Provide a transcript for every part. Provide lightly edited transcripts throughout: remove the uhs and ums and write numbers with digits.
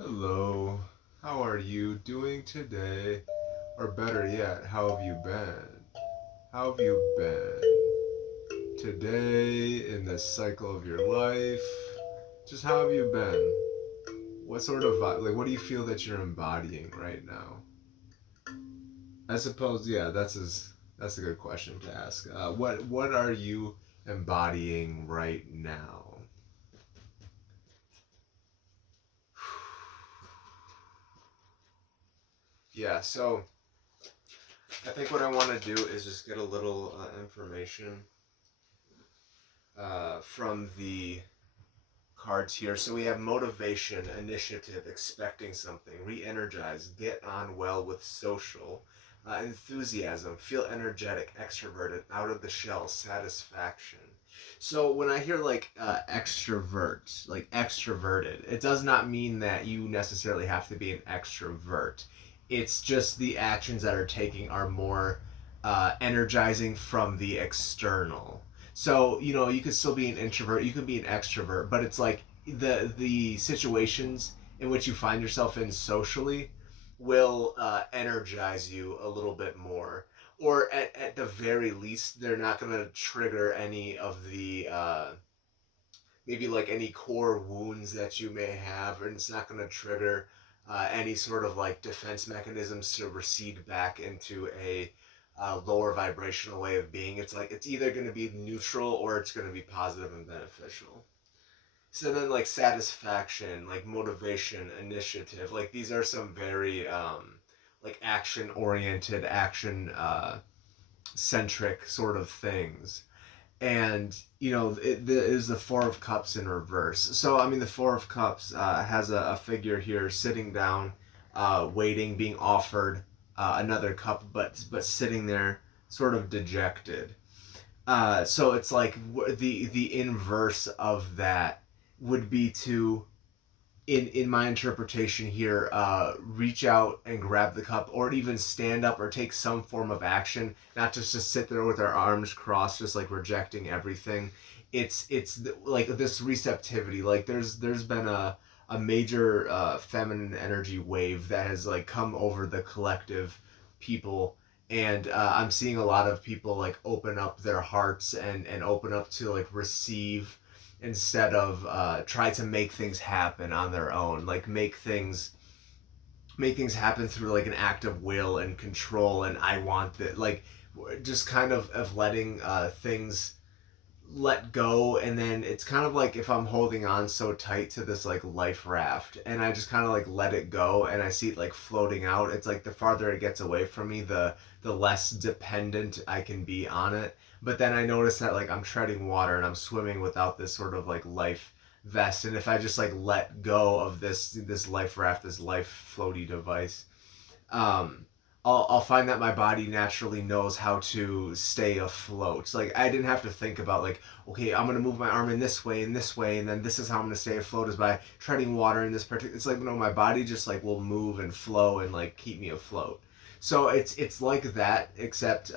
Hello, how are you doing today? Or better yet, how have you been? How have you been today in this cycle of your life? Just how have you been? What sort of like what do you feel that you're embodying right now? I suppose yeah, that's a good question to ask. What are you embodying right now? Yeah, so I think what I want to do is just get a little information from the cards here. So we have motivation, initiative, expecting something, re energize, get on well with social, enthusiasm, feel energetic, extroverted, out of the shell, satisfaction. So when I hear like extrovert, like extroverted, it does not mean that you necessarily have to be an extrovert. It's just the actions that are taking are more energizing from the external. So you could still be an introvert, you can be an extrovert, but it's like the situations in which you find yourself in socially will energize you a little bit more, or at the very least, they're not going to trigger any of the maybe like any core wounds that you may have, and it's not going to trigger any sort of like defense mechanisms to recede back into a lower vibrational way of being. It's like it's either going to be neutral or it's going to be positive and beneficial. So then, like satisfaction, like motivation, initiative, like these are some very like action oriented, action centric sort of things. And it is the Four of Cups in reverse. So I mean, the Four of Cups has a figure here sitting down, waiting, being offered another cup, but sitting there, sort of dejected. So it's like the inverse of that would be to, in my interpretation here, reach out and grab the cup, or even stand up or take some form of action, not just sit there with our arms crossed, just like rejecting everything. It's like this receptivity. Like there's been a major feminine energy wave that has like come over the collective people, and I'm seeing a lot of people like open up their hearts and open up to like receive, instead of try to make things happen on their own, like make things happen through like an act of will and control, and I want that, like just kind of letting things let go. And then it's kind of like if I'm holding on so tight to this like life raft, and I just kind of like let it go and I see it like floating out, it's like the farther it gets away from me, the less dependent I can be on it. But then I notice that like I'm treading water and I'm swimming without this sort of like life vest, and if I just like let go of this life raft, this life floaty device, um, I'll find that my body naturally knows how to stay afloat. Like I didn't have to think about like, okay, I'm gonna move my arm in this way and this way, and then this is how I'm gonna stay afloat is by treading water in this particular. It's like no, my body just like will move and flow and like keep me afloat. So it's like that, except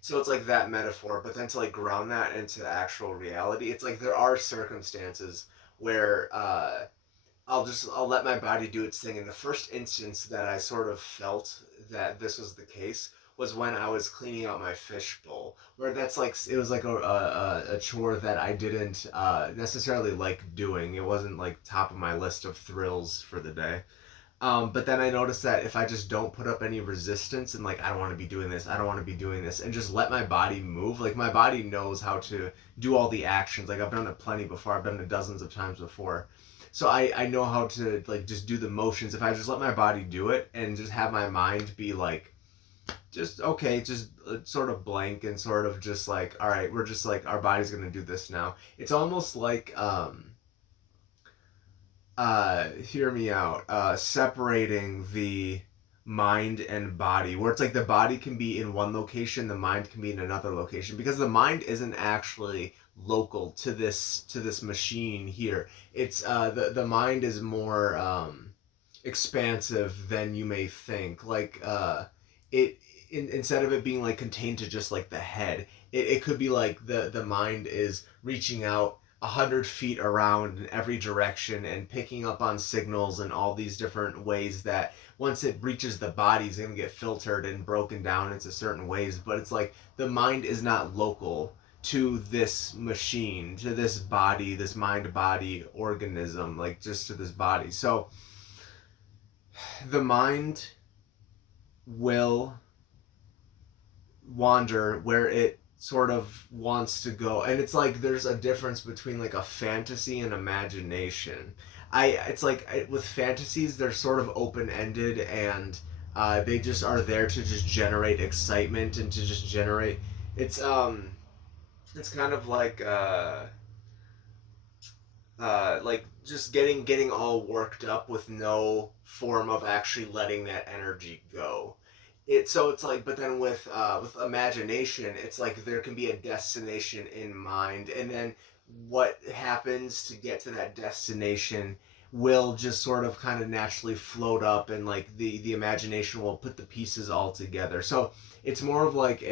so it's like that metaphor, but then to like ground that into actual reality, it's like there are circumstances where I'll let my body do its thing. And the first instance that I sort of felt that this was the case was when I was cleaning out my fish bowl, where that's like it was like a chore that I didn't necessarily like doing. It wasn't like top of my list of thrills for the day. But then I noticed that if I just don't put up any resistance and like I don't want to be doing this, I don't want to be doing this, and just let my body move, like my body knows how to do all the actions. Like I've done it plenty before. I've done it dozens of times before. So I know how to like just do the motions. If I just let my body do it and just have my mind be like just okay, just sort of blank and sort of just like all right, we're just like our body's gonna do this now. It's almost like hear me out, separating the mind and body, where it's like the body can be in one location, the mind can be in another location, because the mind isn't actually local to this machine here. It's the mind is more expansive than you may think. Like it instead of it being like contained to just like the head, it could be like the mind is reaching out 100 feet around in every direction and picking up on signals and all these different ways that once it reaches the body is going to get filtered and broken down into certain ways. But it's like the mind is not local to this machine, to this body, this mind body organism, like just to this body. So the mind will wander where it sort of wants to go, and it's like there's a difference between like a fantasy and imagination. It's like with fantasies they're sort of open-ended, and they just are there to just generate excitement and to just generate it's it's kind of like just getting all worked up with no form of actually letting that energy go. It's like, but then with imagination, it's like there can be a destination in mind, and then what happens to get to that destination will just sort of kind of naturally float up, and like the imagination will put the pieces all together. So it's more of like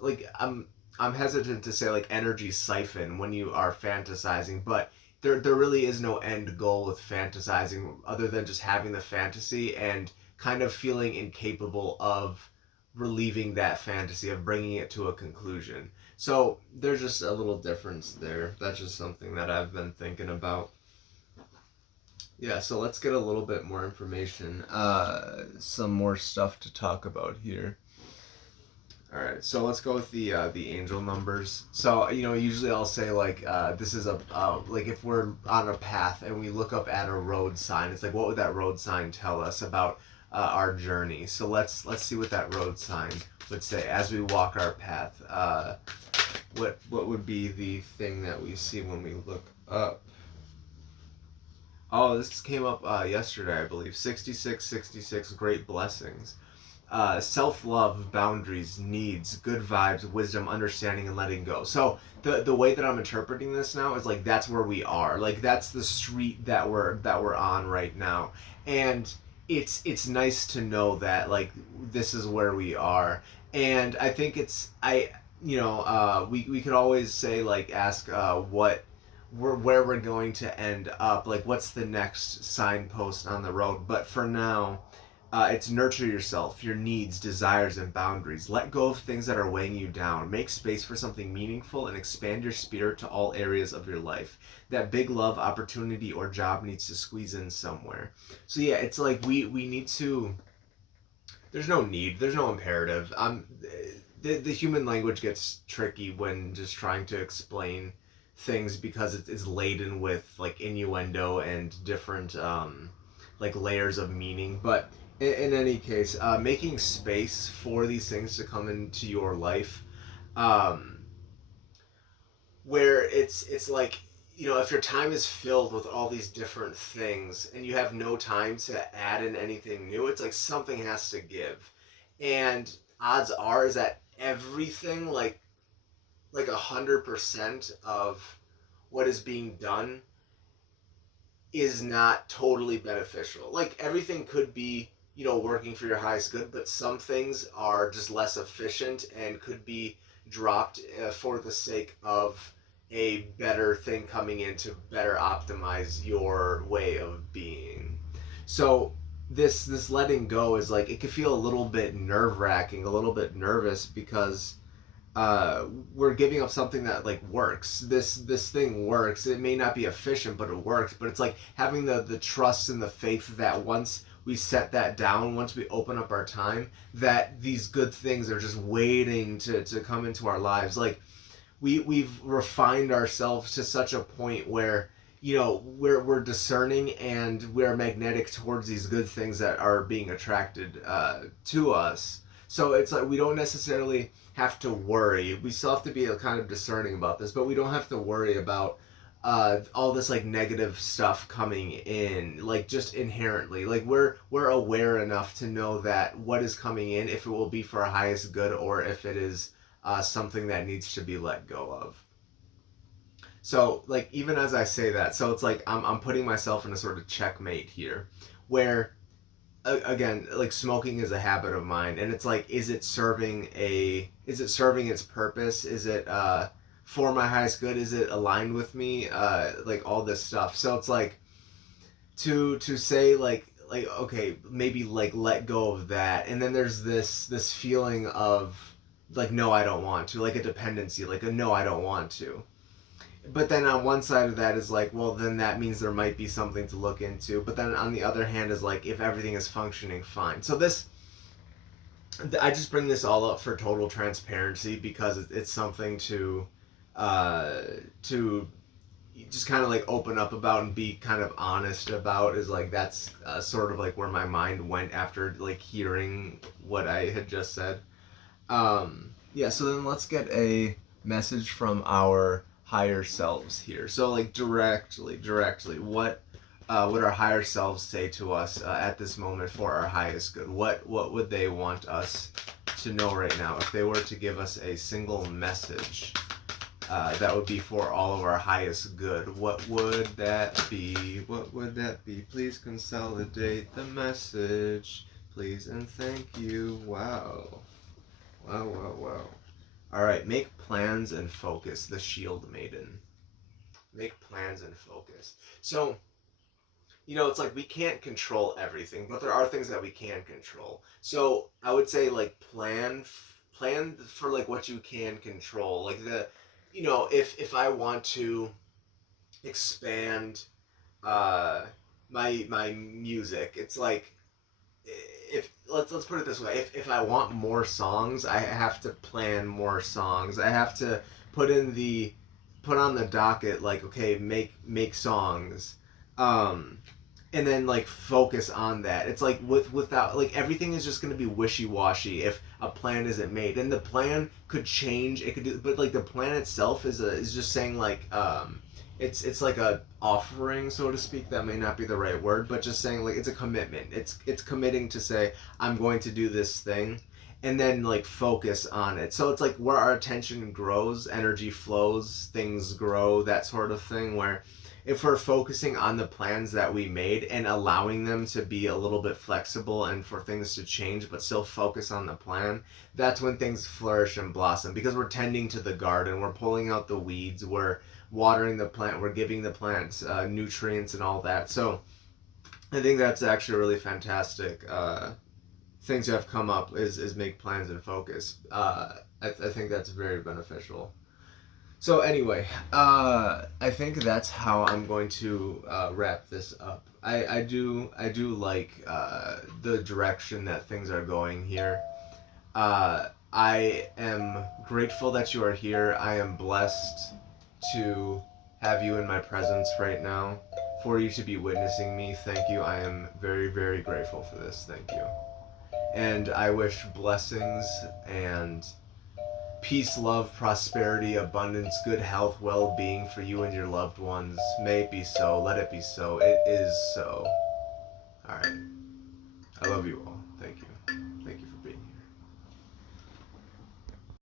like I'm hesitant to say like energy siphon when you are fantasizing, but there really is no end goal with fantasizing other than just having the fantasy and kind of feeling incapable of relieving that fantasy, of bringing it to a conclusion. So there's just a little difference there. That's just something that I've been thinking about. Yeah, so let's get a little bit more information. Some more stuff to talk about here. All right, so let's go with the angel numbers. So usually I'll say like this is a like if we're on a path and we look up at a road sign, it's like what would that road sign tell us about our journey? So let's see what that road sign would say as we walk our path. What would be the thing that we see when we look up? Oh, this came up yesterday, I believe. 66, 66, great blessings. Self love, boundaries, needs, good vibes, wisdom, understanding, and letting go. So the way that I'm interpreting this now is like that's where we are. Like that's the street that we're on right now, and it's nice to know that like this is where we are. And I think it's I we could always say like ask what where we're going to end up, like what's the next signpost on the road. But for now, it's nurture yourself, your needs, desires, and boundaries. Let go of things that are weighing you down. Make space for something meaningful and expand your spirit to all areas of your life. That big love, opportunity, or job needs to squeeze in somewhere. So yeah, it's like we need to. There's no need. There's no imperative. The human language gets tricky when just trying to explain things because it's laden with like innuendo and different like layers of meaning. But in any case, making space for these things to come into your life, um, where it's like if your time is filled with all these different things and you have no time to add in anything new, it's like something has to give, and odds are is that everything like 100% of what is being done is not totally beneficial. Like everything could be, working for your highest good, but some things are just less efficient and could be dropped for the sake of a better thing coming in to better optimize your way of being. So this letting go is like it could feel a little bit nerve wracking, a little bit nervous because uh, we're giving up something that like works. This thing works. It may not be efficient, but it works. But it's like having the trust and the faith that once we set that down, once we open up our time, that these good things are just waiting to come into our lives. Like we've refined ourselves to such a point where we're discerning and we're magnetic towards these good things that are being attracted to us. So it's like we don't necessarily have to worry. We still have to be kind of discerning about this, but we don't have to worry about all this like negative stuff coming in, like just inherently. Like we're aware enough to know that what is coming in, if it will be for our highest good or if it is something that needs to be let go of. So like even as I say that, so it's like I'm putting myself in a sort of checkmate here, where again like smoking is a habit of mine, and it's like is it serving its purpose? Is it for my highest good? Is it aligned with me? Like all this stuff. So it's like to say like okay, maybe like let go of that, and then there's this feeling of like no, I don't want to, like a dependency, like a no, I don't want to. But then on one side of that is like, well, then that means there might be something to look into. But then on the other hand is like, if everything is functioning fine. So this, I just bring this all up for total transparency because it's something uh, to just kind of like open up about and be kind of honest about. Is like that's sort of like where my mind went after like hearing what I had just said. Yeah, so then let's get a message from our higher selves here. So like directly, what our higher selves say to us at this moment for our highest good? What would they want us to know right now if they were to give us a single message that would be for all of our highest good? What would that be? What would that be? Please consolidate the message, please and thank you. Wow. Wow, wow, wow. All right, make plans and focus. The Shield Maiden. Make plans and focus. So, it's like we can't control everything, but there are things that we can control. So, I would say like plan for like what you can control. Like if I want to expand uh my music, it's like if let's put it this way, if I want more songs, I have to plan more songs. I have to put in the put on the docket like okay, make songs. um and then like focus on that. It's like without like everything is just going to be wishy-washy if a plan isn't made, and the plan could change, it could do, but like the plan itself is just saying like it's like a offering, so to speak. That may not be the right word, but just saying like it's a commitment. It's committing to say I'm going to do this thing, and then like focus on it. So it's like where our attention grows, energy flows, things grow, that sort of thing. Where if we're focusing on the plans that we made and allowing them to be a little bit flexible and for things to change but still focus on the plan, that's when things flourish and blossom, because we're tending to the garden, we're pulling out the weeds, we're watering the plant, we're giving the plants nutrients and all that. So I think that's actually a really fantastic things that have come up is make plans and focus. I think that's very beneficial. So anyway, I think that's how I'm going to wrap this up. I do like the direction that things are going here. I am grateful that you are here. I am blessed to have you in my presence right now, for you to be witnessing me. Thank you. I am very, very grateful for this. Thank you. And I wish blessings and peace, love, prosperity, abundance, good health, well being for you and your loved ones. May it be so. Let it be so. It is so.